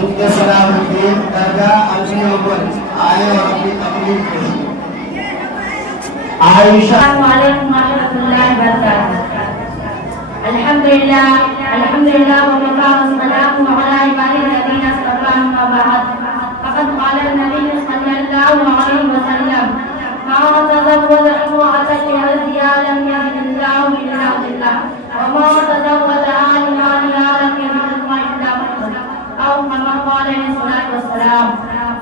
بنت صلاح الدین درگاہ الفی اول آئے اور اپنی تقریر پیش کریں۔ عائشہ السلام علیکم ورحمۃ اللہ وبرکاتہ۔ الحمدللہ وکفى والسلام علی عبادہ الذین اصطفى اما بعد فقد قال النبی صلی اللہ علیہ وسلم ما تزوج امرأة لعزها لم يزد الله إلا ظلا وما تزوج عالما لم يزد الله إلا فقرا أو كما قال عليه الصلاة والسلام۔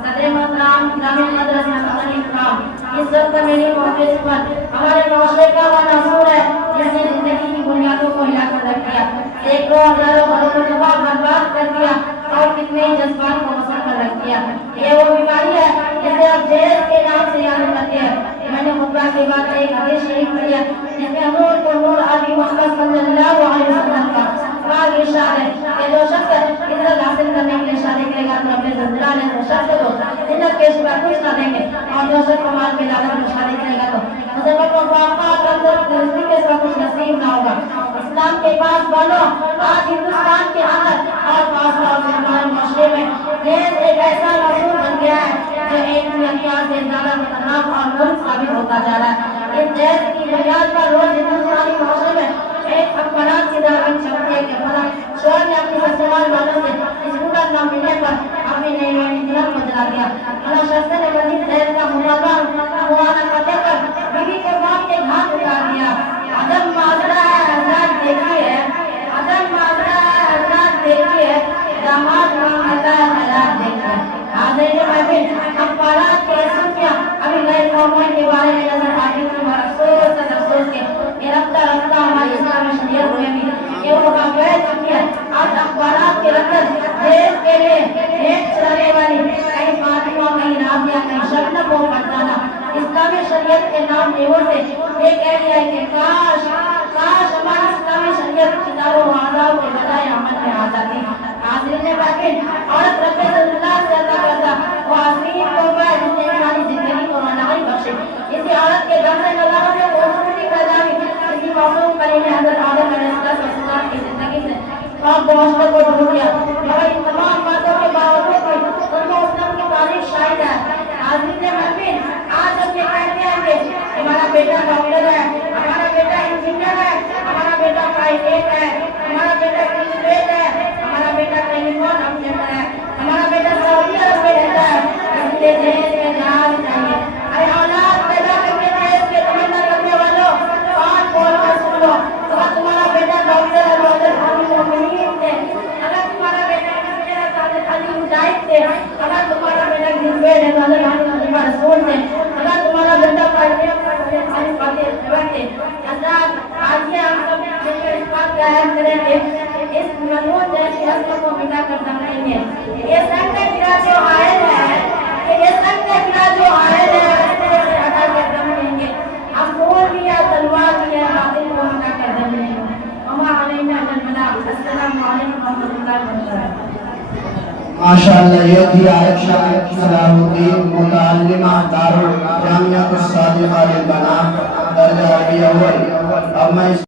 صدر محترم اسلامی مدرسہ اکرام، اس وقت میری موقع پر ہمارے معاشرے کا وہ ناصور ہے جس نے زندگی کی بنیادوں کو ہلا کر رکھ دیا، سینکڑوں ہزاروں گھروں کو تباہ برباد کر دیا اور کتنے ہی جذبات کو مسل کر رکھ دیا۔ یہ وہ بیماری ہے جسے آپ جیل کے نام سے یاد کرتے ہیں۔ میں نے خطبہ کے بعد ایک حدیث شریف پڑھی ہے جس میں نور کو نور آبی محمد صلی اللہ علیہ وسلم کا پاک ارشاد ہے کہ جو شخص عزت حاصل کرنے کے لیے شادی کرے گا تو اپنے زنجیران نے شخص کو عزت کے سوا کچھ نہ دیں گے، اور جو شخص مال کے لاغر میں شادی کرے گا تو مسلمان کو باقاعدہ رزق کے سوا کچھ نصیب نہ ہوگا۔ اسلام کے پاس بانو آج ہندوستان کے اندر اور خاص طور سے ہمارے معاشرے میں دین ایک ایسا موضوع بن گیا ہے جو ایک دنیا سے زیادہ خطرناک اور ملک ثابت ہوتا جا رہا ہے۔ اس دین کی بنیاد پر روز ہندوستانی معاشرے میں ایک اخبارات کی دعوت چھپتی ہے کہ فلاں شوہر نے اپنی مسلمان والوں سے اسکوٹر نہ ملنے پر اپنی نئی نئی کو جلا دیا، فلاں شخص نے مزید دہر کا معاہدہ کرتے کر بیوی کو موت کے گھاٹ اتار دیا۔ عدم معاذرہ ہے حضرات دیکھیے، عدم معاذرہ ہے حضرات دیکھیے، داماد مانگتا ہے حالات دیکھیے۔ حاضرین محفل، اخبارات کے سرخیاں ابھی نئے قوموں کے بارے میں نظر آتی تھی اور افسوس کے یہ رفتہ رفتہ ہماری اسلامی شریعت ہوئے بھی یہ وہ واقعہ چکی ہے۔ آج اخبارات کے رقص دیش کے لیے نیٹ چلانے والی کہیں فاطمہ، کہیں رابعہ، کہیں شبنم و فرزانہ اسلامی شریعت کے نام لیور سے یہ کہہ دیا ہے کہ کاش ہماری اسلامی شریعت کتابوں و آداب کے بجائے عمل میں آ جاتی۔ حاضرین باقی، عورت رب اللہ سے عطا کرتا وہ عظیم تحفہ ہے جس نے ہماری زندگی کو رونقائی بخشی۔ اسی عورت کے دامن نظروں میں خوبصورتی پیدا ہوئی، اسی معصوم کریم حضرت آدم علیہ السلام کی زندگی سے پاک معاشرے کو ڈھونڈ گیا، مگر ان تمام باتوں کے باوجود بھی سنت اسلام کی تاریخ شاہد ہے۔ حاضرین محفل، آج ہم یہ کہتے ہیں کہ ہمارا بیٹا ڈاکٹر ہے، ہمارا بیٹا انجینئر ہے، ہمارا بیٹا پائلٹ ہے، ہمارا بیٹا گریجویٹ ہے، ہمارا بیٹا ٹیلیفون آپریٹر ہے، ہمارا بیٹا سعودی عرب میں رہتا ہے۔ اس لیے دہیج میں جہاز چاہیے۔ ارے اولاد پیدا کر کے دہیج کے تمنا کرنے والوں کان کھول کر سن لو، اگر تمہارا بیٹا ڈاکٹر ہے تو حضرت علی مومنین تھے، اگر تمہارا بیٹا انجینئر ہے تو حضرت علی مجاہد تھے، اگر تمہارا بیٹا گریجویٹ ہے تو حضرت علی مصطفیٰ رسول تھے، اگر تمہارا بیٹا پائلٹ ہے تو حضرت علی فاتح اکبر تھے۔ حضرات، آج یہ ہم سب مل کر اس بات کا اعلان کریں کہ اس ملعون جیسی رسم کو مٹا کر سمجھیں گے۔ یہ سنگ گرا جو آئل ہے، یہ سنگ گرا جو آئل ہے اس کو ہٹا کر سمجھیں گے۔ ہم پھول بھی ہے، تلوار بھی ہے، باطل کو مٹا کر سمجھیں گے۔ وما علینا الا البلاغ۔ السلام علیکم ورحمۃ اللہ وبرکاتہ۔ ماشاءاللہ، یہ تھی عائشہ صلاح الدین، متعلمہ دارالجامعۃ الصادقہ للبنات درجہ اول۔ اب میں